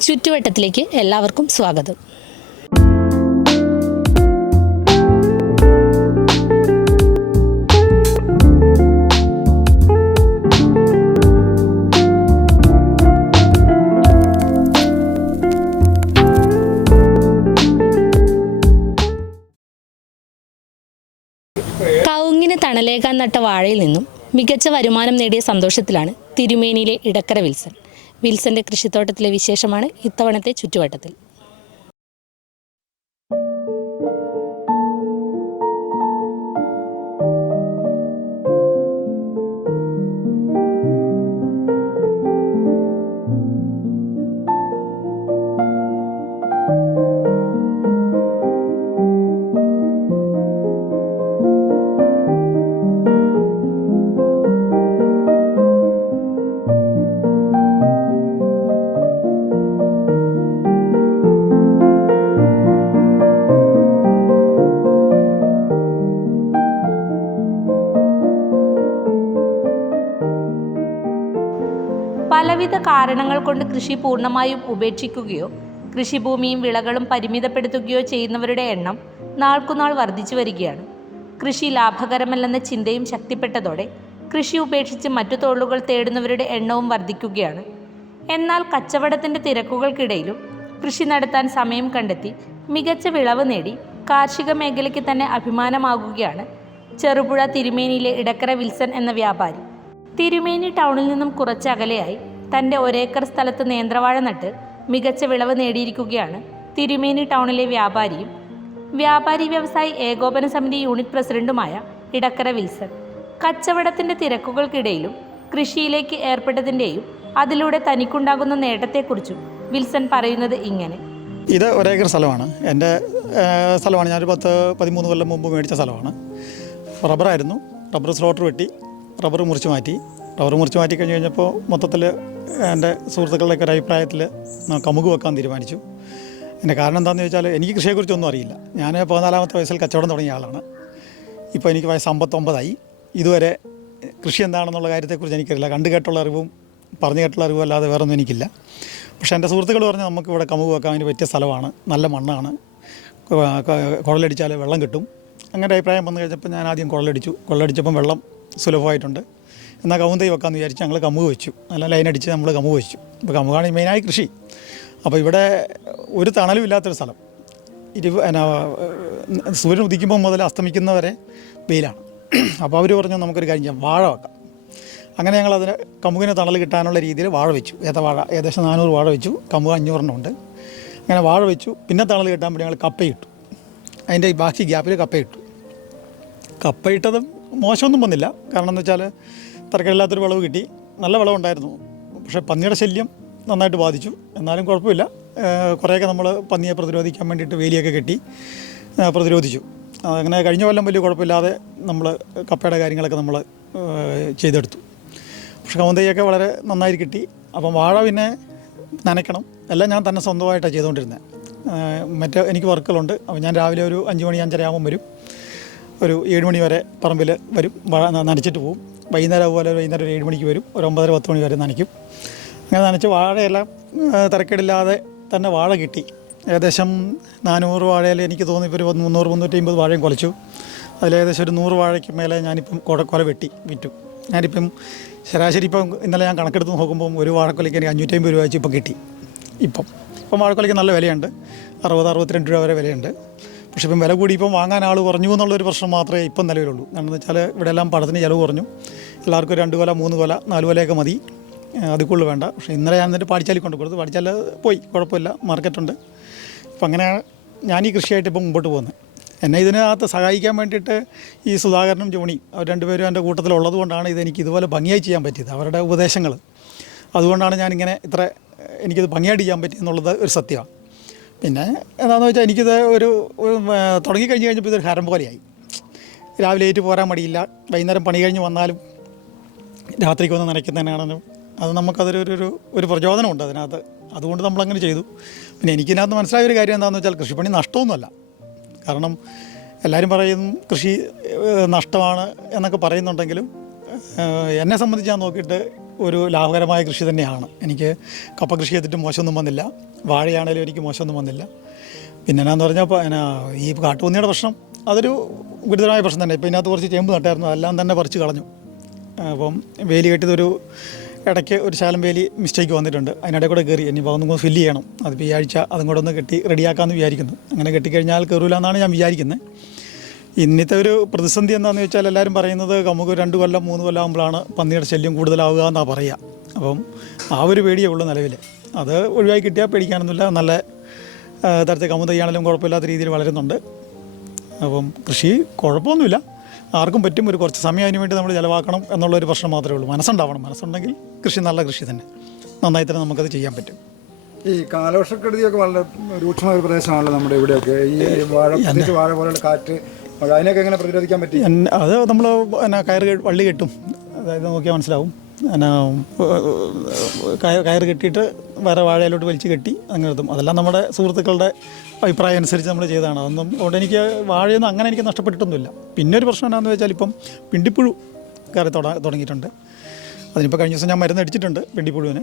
ചുറ്റുവട്ടത്തിലേക്ക് എല്ലാവർക്കും സ്വാഗതം. കവുങ്ങിന് തണലേകാൻ നട്ട വാഴയിൽ നിന്നും മികച്ച വരുമാനം നേടിയ സന്തോഷത്തിലാണ് തിരുമേനിയിലെ ഇടക്കര വിൽസൺ. വിൽസന്റെ കൃഷിത്തോട്ടത്തിലെ വിശേഷമാണ് ഇത്തവണത്തെ ചുറ്റുവട്ടത്തിൽ. പലവിധ കാരണങ്ങൾ കൊണ്ട് കൃഷി പൂർണമായും ഉപേക്ഷിക്കുകയോ കൃഷിഭൂമിയും വിളകളും പരിമിതപ്പെടുത്തുകയോ ചെയ്യുന്നവരുടെ എണ്ണം നാൾക്കുനാൾ വർദ്ധിച്ചു വരികയാണ്. കൃഷി ലാഭകരമല്ലെന്ന ചിന്തയും ശക്തിപ്പെട്ടതോടെ കൃഷി ഉപേക്ഷിച്ച് മറ്റു തൊഴിലുകൾ തേടുന്നവരുടെ എണ്ണവും വർദ്ധിക്കുകയാണ്. എന്നാൽ കച്ചവടത്തിന്റെ തിരക്കുകൾക്കിടയിലും കൃഷി നടത്താൻ സമയം കണ്ടെത്തി മികച്ച വിളവ് നേടി കാർഷിക മേഖലയ്ക്ക് തന്നെ അഭിമാനമാകുകയാണ് ചെറുപുഴ തിരുമേനിയിലെ ഇടക്കര വിൽസൺ എന്ന വ്യാപാരി. തിരുമേനി ടൗണിൽ നിന്നും കുറച്ച് അകലെയായി തന്റെ ഒരേക്കർ സ്ഥലത്ത് നേന്ത്രവാഴ നട്ട് മികച്ച വിളവ് നേടിയിരിക്കുകയാണ്. തിരുമേനി ടൗണിലെ വ്യാപാരിയും വ്യാപാരി വ്യവസായി ഏകോപന സമിതി യൂണിറ്റ് പ്രസിഡന്റുമായ ഇടക്കര വിൽസൺ. കച്ചവടത്തിന്റെ തിരക്കുകൾക്കിടയിലും കൃഷിയിലേക്ക് ഏർപ്പെട്ടതിന്റെയും അതിലൂടെ തനിക്കുണ്ടാകുന്ന നേട്ടത്തെക്കുറിച്ചും വിൽസൺ പറയുന്നത് ഇങ്ങനെ. ഇത് ഒരേക്കർ സ്ഥലമാണ്. എന്റെ സ്ഥലമാണ്. ഞാനൊരു പത്ത് പതിമൂന്ന് കൊല്ലം മുമ്പ് മേടിച്ച സ്ഥലമാണ്. റബ്ബറായിരുന്നു. റബ്ബർ സ്ലോട്ടർ വെട്ടി റബ്ബർ മുറിച്ച് മാറ്റി. റബ്ബർ മുറിച്ച് മാറ്റി കഴിഞ്ഞ് കഴിഞ്ഞപ്പോൾ മൊത്തത്തിൽ എന്റെ സുഹൃത്തുക്കളുടെയൊക്കെ ഒരു അഭിപ്രായത്തിൽ കമുക് വെക്കാൻ തീരുമാനിച്ചു. എന്റെ കാരണം എന്താണെന്ന് ചോദിച്ചാൽ എനിക്ക് കൃഷിയെക്കുറിച്ചൊന്നും അറിയില്ല. ഞാൻ പതിനാലാമത്തെ വയസ്സിൽ കച്ചവടം തുടങ്ങിയ ആളാണ്. ഇപ്പോൾ എനിക്ക് വയസ്സ് അമ്പത്തൊമ്പതായി. ഇതുവരെ കൃഷി എന്താണെന്നുള്ള കാര്യത്തെക്കുറിച്ച് എനിക്കറിയില്ല. കണ്ടു കേട്ടുള്ള അറിവും പറഞ്ഞു കേട്ടുള്ള അറിവും അല്ലാതെ വേറൊന്നും എനിക്കില്ല. പക്ഷേ എന്റെ സുഹൃത്തുക്കൾ പറഞ്ഞ് നമുക്ക് ഇവിടെ കമുക് വെക്കാൻ വേണ്ടി പറ്റിയ സ്ഥലമാണ്. നല്ല മണ്ണാണ്. കുഴലടിച്ചാൽ വെള്ളം കിട്ടും. അങ്ങനെ അഭിപ്രായം വന്നു കഴിഞ്ഞപ്പോൾ ഞാൻ ആദ്യം കുഴലടിച്ചു കുഴലടിച്ചപ്പം വെള്ളം സുലഭമായിട്ടുണ്ട്. എന്നാൽ കമുന്തൈ വെക്കാമെന്ന് വിചാരിച്ച് ഞങ്ങൾ കമുക് വെച്ചു. നല്ല ലൈൻ അടിച്ച് നമ്മൾ കമുക് വെച്ചു. അപ്പോൾ കമുകാണ് മെയിനായി കൃഷി. അപ്പോൾ ഇവിടെ ഒരു തണലും ഇല്ലാത്തൊരു സ്ഥലം. ഇരു എന്നാ, സൂര്യൻ ഉദിക്കുമ്പോൾ മുതൽ അസ്തമിക്കുന്നവരെ വെയിലാണ്. അപ്പോൾ അവർ പറഞ്ഞു നമുക്കൊരു കാര്യം ചെയ്യാം വാഴ വെക്കാം. അങ്ങനെ ഞങ്ങൾ അതിന് കമുകിന് തണൽ കിട്ടാനുള്ള രീതിയിൽ വാഴ വെച്ചു. ഏത്ത വാഴ ഏകദേശം നാനൂറ് വാഴ വെച്ചു. കമുക് അഞ്ഞൂറെണ്ണം ഉണ്ട്. അങ്ങനെ വാഴ വെച്ചു. പിന്നെ തണൽ കിട്ടാൻ വേണ്ടി ഞങ്ങൾ കപ്പയിട്ടു. അതിന്റെ ബാക്കി ഗ്യാപ്പിൽ കപ്പയിട്ടു. കപ്പയിട്ടത് മോശമൊന്നും വന്നില്ല. കാരണം എന്ന് വെച്ചാൽ തരക്കേടില്ലാത്തൊരു വിളവ് കിട്ടി. നല്ല വിളവുണ്ടായിരുന്നു പക്ഷേ പന്നിയുടെ ശല്യം നന്നായിട്ട് ബാധിച്ചു. എന്നാലും കുഴപ്പമില്ല. കുറേയൊക്കെ നമ്മൾ പന്നിയെ പ്രതിരോധിക്കാൻ വേണ്ടിയിട്ട് വേലിയൊക്കെ കെട്ടി പ്രതിരോധിച്ചു. അങ്ങനെ കഴിഞ്ഞ കൊല്ലം വലിയ കുഴപ്പമില്ലാതെ നമ്മൾ കപ്പയുടെ കാര്യങ്ങളൊക്കെ നമ്മൾ ചെയ്തെടുത്തു. പക്ഷെ കൗന്തയ്യൊക്കെ വളരെ നന്നായി കിട്ടി. അപ്പം വാഴ പിന്നെ നനയ്ക്കണം. എല്ലാം ഞാൻ തന്നെ സ്വന്തമായിട്ടാണ് ചെയ്തുകൊണ്ടിരുന്നത് മറ്റേ എനിക്ക് വർക്കുകളുണ്ട്. അപ്പം ഞാൻ രാവിലെ ഒരു അഞ്ച് മണി അഞ്ചര ആകുമ്പം വരും. ഒരു ഏഴ് മണി വരെ പറമ്പിൽ വരും. വാഴ നനച്ചിട്ട് പോവും. വൈകുന്നേരം അതുപോലെ വൈകുന്നേരം ഒരു ഏഴ് മണിക്ക് വരും. ഒരു ഒമ്പതര പത്ത് മണി വരെ നനയ്ക്കും. അങ്ങനെ നനച്ച് വാഴയെല്ലാം തിരക്കേടില്ലാതെ തന്നെ വാഴ കിട്ടി. ഏകദേശം നാനൂറ് വാഴയിൽ എനിക്ക് തോന്നി ഇപ്പോൾ ഒരു മുന്നൂറ് മുന്നൂറ്റി അമ്പത് വാഴയും കുലച്ചു. അതിൽ ഏകദേശം ഒരു നൂറ് വാഴയ്ക്ക് മേലെ ഞാനിപ്പം കുട കൊല വെട്ടി വിറ്റു. ഞാനിപ്പം ശരാശരി ഇപ്പം ഇന്നലെ ഞാൻ കണക്കെടുത്ത് നോക്കുമ്പോൾ ഒരു വാഴക്കൊലയ്ക്ക് എനിക്ക് അഞ്ഞൂറ്റി അമ്പത് രൂപ വെച്ച് ഇപ്പം കിട്ടി. ഇപ്പം. ഇപ്പം വാഴക്കൊലയ്ക്ക് നല്ല വിലയുണ്ട്. അറുപത് അറുപത്തിരണ്ട് രൂപ വരെ വിലയുണ്ട്. പക്ഷേ ഇപ്പം വില കൂടി ഇപ്പം വാങ്ങാൻ ആൾ കുറഞ്ഞു എന്നുള്ളൊരു പ്രശ്നം മാത്രമേ ഇപ്പം നിലവിലുള്ളൂ. എന്ന് വെച്ചാൽ ഇവിടെ എല്ലാം പടത്തിന് ചിലവ് കുറഞ്ഞു. എല്ലാവർക്കും രണ്ട് കൊല മൂന്ന് കൊല നാല് കൊലയൊക്കെ മതി. അതിൽ വേണ്ട. പക്ഷേ ഇന്നലെ ഞാൻ എന്നിട്ട് പാടിച്ചാലി കൊണ്ട് കൊടുത്തു. പാടിച്ചാൽ പോയി. കുഴപ്പമില്ല. മാർക്കറ്റുണ്ട് അപ്പം അങ്ങനെ ഞാൻ ഈ കൃഷിയായിട്ട് ഇപ്പം മുമ്പോട്ട് പോകുന്നത് എന്നെ ഇതിനകത്ത് സഹായിക്കാൻ വേണ്ടിയിട്ട് ഈ സുധാകരനും ജോണി അവർ രണ്ടുപേരും എന്റെ കൂട്ടത്തിലുള്ളത് കൊണ്ടാണ് ഇതെനിക്ക് ഇതുപോലെ ഭംഗിയായി ചെയ്യാൻ പറ്റിയത്. അവരുടെ ഉപദേശങ്ങൾ അതുകൊണ്ടാണ് ഞാനിങ്ങനെ ഇത്ര എനിക്കിത് ഭംഗിയായിട്ട് ചെയ്യാൻ പറ്റിയെന്നുള്ളത് ഒരു സത്യമാണ്. പിന്നെ എന്താണെന്ന് വെച്ചാൽ എനിക്കിത് ഒരു തുടങ്ങി കഴിഞ്ഞ് കഴിഞ്ഞപ്പോൾ ഇതൊരു ഹരം പോലെയായി. രാവിലെ ഏറ്റ് പോരാൻ മടിയില്ല. വൈകുന്നേരം പണി കഴിഞ്ഞ് വന്നാലും രാത്രിക്ക് വന്ന് നനയ്ക്കുന്നതിനാണെങ്കിലും അത് നമുക്കതൊരു ഒരു ഒരു പ്രചോദനമുണ്ട് അതിനകത്ത്. അതുകൊണ്ട് നമ്മളങ്ങനെ ചെയ്തു. പിന്നെ എനിക്കിതിനകത്ത് മനസ്സിലായ ഒരു കാര്യം എന്താണെന്ന് വെച്ചാൽ കൃഷിപ്പണി നഷ്ടമൊന്നുമല്ല. കാരണം എല്ലാവരും പറയും കൃഷി നഷ്ടമാണ് എന്നൊക്കെ പറയുന്നുണ്ടെങ്കിലും എന്നെ സംബന്ധിച്ച് ഞാൻ നോക്കിയിട്ട് ഒരു ലാഭകരമായ കൃഷി തന്നെയാണ്. എനിക്ക് കപ്പ കൃഷി ചെയ്തിട്ട് മോശമൊന്നും വന്നില്ല. വാഴയാണേലും എനിക്ക് മോശമൊന്നും വന്നില്ല. പിന്നെ എന്നാന്ന് പറഞ്ഞാൽ എന്നാ ഈ കാട്ടുപന്നിയുടെ പ്രശ്നം അതൊരു ഗുരുതരമായ പ്രശ്നം തന്നെ. ഇപ്പോൾ ഇതിനകത്ത് കുറച്ച് ചേമ്പ് നട്ടായിരുന്നു. അതെല്ലാം തന്നെ പറിച്ച് കളഞ്ഞു. അപ്പം വേലി കെട്ടിയതൊരു ഇടയ്ക്ക് ഒരു ശാലം വേലി മിസ്റ്റേക്ക് വന്നിട്ടുണ്ട്. അതിനിടെ കൂടെ കയറി. ഇനിയിപ്പോൾ അതൊന്നും ഫില്ല് ചെയ്യണം. അതിപ്പോൾ ഈ ആഴ്ച അതും കൂടെ ഒന്ന് കെട്ടി റെഡിയാക്കാമെന്ന് വിചാരിക്കുന്നു. അങ്ങനെ കെട്ടിക്കഴിഞ്ഞാൽ കയറൂല എന്നാണ് ഞാൻ വിചാരിക്കുന്നത് ഇന്നത്തെ ഒരു പ്രതിസന്ധി എന്താണെന്ന് വെച്ചാൽ എല്ലാവരും പറയുന്നത് നമുക്ക് രണ്ട് കൊല്ലം മൂന്ന് കൊല്ലം ആകുമ്പോഴാണ് പന്നിയുടെ ശല്യം കൂടുതലാവുക എന്നാണ് പറയുക അപ്പം ആ ഒരു പേടിയേ ഉള്ളൂ നിലവിൽ അത് ഒഴിവായി കിട്ടിയാൽ പേടിക്കാനൊന്നുമില്ല. നല്ല തരത്തെ തരത്തിൽ കമുത ചെയ്യാണെങ്കിലും കുഴപ്പമില്ലാത്ത രീതിയിൽ വളരുന്നുണ്ട്. അപ്പം കൃഷി കുഴപ്പമൊന്നുമില്ല. ആർക്കും പറ്റും ഒരു കുറച്ച് സമയം അതിന് വേണ്ടി നമ്മൾ ചിലവാക്കണം എന്നുള്ളൊരു പ്രശ്നം മാത്രമേ ഉള്ളൂ. മനസ്സുണ്ടാവണം. മനസ്സുണ്ടെങ്കിൽ കൃഷി നല്ല കൃഷി തന്നെ. നന്നായി തന്നെ നമുക്കത് ചെയ്യാൻ പറ്റും. ഈ കാലവർഷക്കെടുതിയൊക്കെ വളരെ രൂക്ഷമായ ഒരു പ്രദേശമാണല്ലോ നമ്മുടെ ഇവിടെയൊക്കെ. ഈ വാഴ വാഴ പോലുള്ള കാറ്റ് അതിനൊക്കെ എങ്ങനെ പ്രതിരോധിക്കാൻ പറ്റി? അത് നമ്മൾ എന്നാ കയർ വള്ളി കെട്ടും. അതായത് നോക്കിയാൽ മനസ്സിലാവും. എന്നാ കയർ കയറ് കെട്ടിയിട്ട് വേറെ വാഴയിലോട്ട് വലിച്ചു കെട്ടി അങ്ങനെ എത്തും അതെല്ലാം നമ്മുടെ സുഹൃത്തുക്കളുടെ അഭിപ്രായം അനുസരിച്ച് നമ്മൾ ചെയ്തതാണ്. അതൊന്നും അതുകൊണ്ട് എനിക്ക് വാഴയൊന്നും അങ്ങനെ എനിക്ക് നഷ്ടപ്പെട്ടിട്ടൊന്നുമില്ല. പിന്നെ ഒരു പ്രശ്നം എന്താണെന്ന് വെച്ചാൽ ഇപ്പം പിണ്ടിപ്പുഴു കയറി തുടങ്ങിയിട്ടുണ്ട്. അതിനിപ്പോൾ കഴിഞ്ഞ ദിവസം ഞാൻ മരുന്ന് അടിച്ചിട്ടുണ്ട് പിണ്ടിപ്പുഴുവിന്.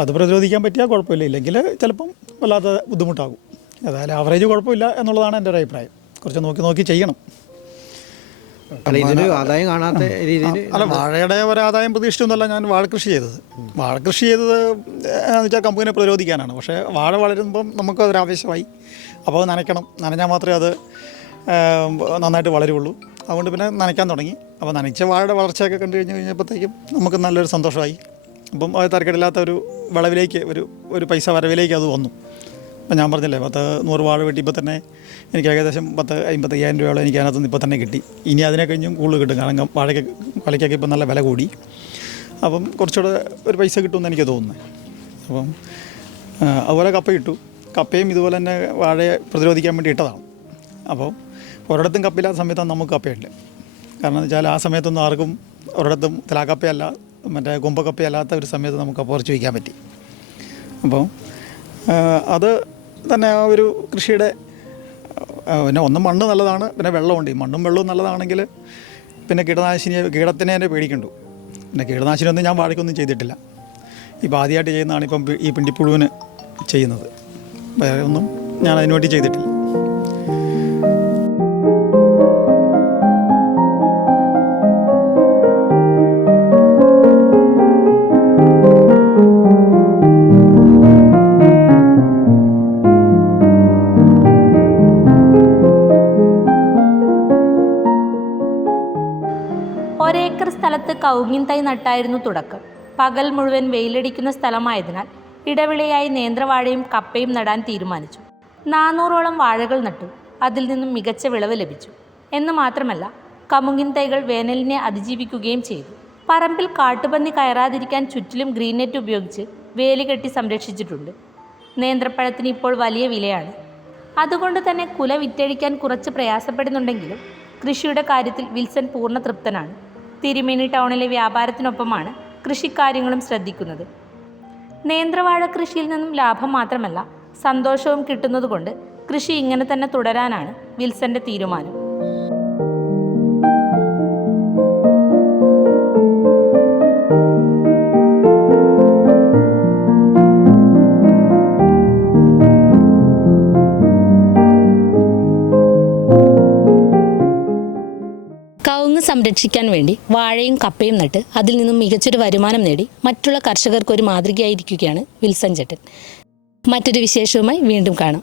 അത് പ്രതിരോധിക്കാൻ പറ്റിയാൽ കുഴപ്പമില്ല. ഇല്ലെങ്കിൽ ചിലപ്പം വല്ലാത്ത ബുദ്ധിമുട്ടാകും. ഏതായാലും ആവറേജ് കുഴപ്പമില്ല എന്നുള്ളതാണ് എന്റെ ഒരു അഭിപ്രായം. കുറച്ച് നോക്കി നോക്കി ചെയ്യണം. ആദായം കാണാത്ത രീതിയിൽ അല്ല വാഴയുടെ ഒരു ആദായം പ്രതീക്ഷിച്ചൊന്നുമല്ല ഞാൻ വാഴക്കൃഷി ചെയ്തത്. കൃഷി ചെയ്തത് എന്ന് വെച്ചാൽ കമ്പുവിനെ പ്രതിരോധിക്കാനാണ്. പക്ഷേ വാഴ വളരുമ്പം നമുക്ക് അതൊരു ആവശ്യമായി അപ്പോൾ അത് നനയ്ക്കണം. നനഞ്ഞാൽ മാത്രമേ അത് നന്നായിട്ട് വളരുള്ളൂ. അതുകൊണ്ട് പിന്നെ നനയ്ക്കാൻ തുടങ്ങി. അപ്പോൾ നനച്ച വാഴയുടെ വളർച്ചയൊക്കെ കണ്ടു കഴിഞ്ഞ് കഴിഞ്ഞപ്പോഴത്തേക്കും നമുക്ക് നല്ലൊരു സന്തോഷമായി. അപ്പം അത് തരക്കേടില്ലാത്ത ഒരു വിളവിലേക്ക് ഒരു ഒരു പൈസ വരവിലേക്ക് അത് വന്നു. അപ്പം ഞാൻ പറഞ്ഞില്ലേ പത്ത് നൂറ് വാഴ വെട്ടി ഇപ്പം തന്നെ എനിക്ക് ഏകദേശം പത്ത് അമ്പത്തയ്യായിരം രൂപയോളം എനിക്ക് അതിനകത്ത് നിന്ന് ഇപ്പോൾ തന്നെ കിട്ടി. ഇനി അതിനെ കഴിഞ്ഞും കൂടുതൽ കിട്ടും. കാരണം വാഴയ്ക്ക് വാഴയ്ക്കൊക്കെ ഇപ്പം നല്ല വില കൂടി. അപ്പം കുറച്ചുകൂടെ ഒരു പൈസ കിട്ടുമെന്ന് എനിക്ക് തോന്നുന്നത് അപ്പം അതുപോലെ കപ്പ ഇട്ടു. കപ്പയും ഇതുപോലെ തന്നെ വാഴയെ പ്രതിരോധിക്കാൻ വേണ്ടി ഇട്ടതാണ്. അപ്പോൾ ഒരിടത്തും കപ്പയില്ലാത്ത സമയത്താണ് നമുക്ക് കപ്പയുണ്ട്. കാരണം എന്ന് വെച്ചാൽ ആ സമയത്തൊന്നും ആർക്കും ഒരിടത്തും തിലാക്കപ്പയല്ല മറ്റേ കുമ്പക്കപ്പയല്ലാത്ത ഒരു സമയത്ത് നമുക്ക് കപ്പ കുറച്ച് വയ്ക്കാൻ പറ്റി. അപ്പോൾ അത് തന്നെ ആ ഒരു കൃഷിയുടെ പിന്നെ ഒന്ന് മണ്ണ് നല്ലതാണ് പിന്നെ വെള്ളമുണ്ട്. ഈ മണ്ണും വെള്ളവും നല്ലതാണെങ്കിൽ പിന്നെ കീടനാശിനി കീടത്തിനെ തന്നെ പേടിക്കണ്ടു. പിന്നെ കീടനാശിനിയൊന്നും ഞാൻ വാഴയ്ക്കൊന്നും ചെയ്തിട്ടില്ല. ഇപ്പോൾ ആദ്യമായിട്ട് ചെയ്യുന്നതാണ് ഇപ്പം ഈ പിണ്ടിപ്പുഴുവിന് ചെയ്യുന്നത്. വേറെ ഒന്നും ഞാൻ അതിനുവേണ്ടി ചെയ്തിട്ടില്ല. സ്ഥലത്ത് കൗങ്ങിൻ തൈ നട്ടായിരുന്നു തുടക്കം. പകൽ മുഴുവൻ വെയിലടിക്കുന്ന സ്ഥലമായതിനാൽ ഇടവിളയായി നേന്ത്രവാഴയും കപ്പയും നടാൻ തീരുമാനിച്ചു. നാനൂറോളം വാഴകൾ നട്ടു. അതിൽ നിന്നും മികച്ച വിളവ് ലഭിച്ചു. എന്ന് മാത്രമല്ല കമുങ്ങിൻ തൈകൾ വേനലിനെ അതിജീവിക്കുകയും ചെയ്തു. പറമ്പിൽ കാട്ടുപന്നി കയറാതിരിക്കാൻ ചുറ്റിലും ഗ്രീൻ നെറ്റ് ഉപയോഗിച്ച് വേലി കെട്ടി സംരക്ഷിച്ചിട്ടുണ്ട്. നേന്ത്രപ്പഴത്തിന് ഇപ്പോൾ വലിയ വിലയാണ്. അതുകൊണ്ട് തന്നെ കുല വിറ്റഴിക്കാൻ കുറച്ച് പ്രയാസപ്പെടുന്നുണ്ടെങ്കിലും കൃഷിയുടെ കാര്യത്തിൽ വിൽസൺ പൂർണ തൃപ്തനാണ്. തിരുമേനി ടൗണിലെ വ്യാപാരത്തിനൊപ്പമാണ് കൃഷിക്കാര്യങ്ങളും ശ്രദ്ധിക്കുന്നത്. നേന്ത്രവാഴ കൃഷിയിൽ നിന്നും ലാഭം മാത്രമല്ല സന്തോഷവും കിട്ടുന്നതുകൊണ്ട് കൃഷി ഇങ്ങനെ തന്നെ തുടരാനാണ് വിൽസന്റെ തീരുമാനം. സംരക്ഷിക്കാൻ വേണ്ടി വാഴയും കപ്പയും നട്ട് അതിൽ നിന്നും മികച്ചൊരു വരുമാനം നേടി മറ്റുള്ള കർഷകർക്ക് ഒരു മാതൃകയായിരിക്കുകയാണ് വിൽസൻ ചേട്ടൻ മറ്റൊരു വിശേഷവുമായി വീണ്ടും കാണാം.